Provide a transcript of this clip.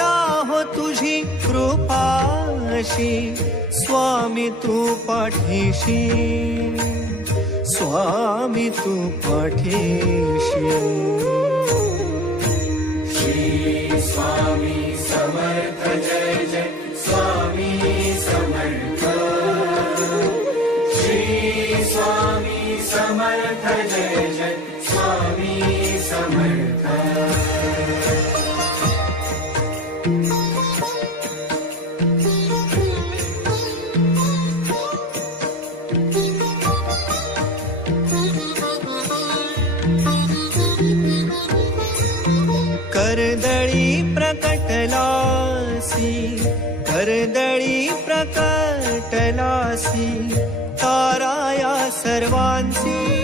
राहो तुझी कृपाशी स्वामी तू पाठीशी स्वामी तू पाठीशी श्री स्वामी समर्थ जय जय स्वामी समर्थ श्री स्वामी समर्थ जय जय स्वामी समर्थ कर्दळी प्रकटलासी कर्दळी प्रकटलासी ताराया सर्वांसी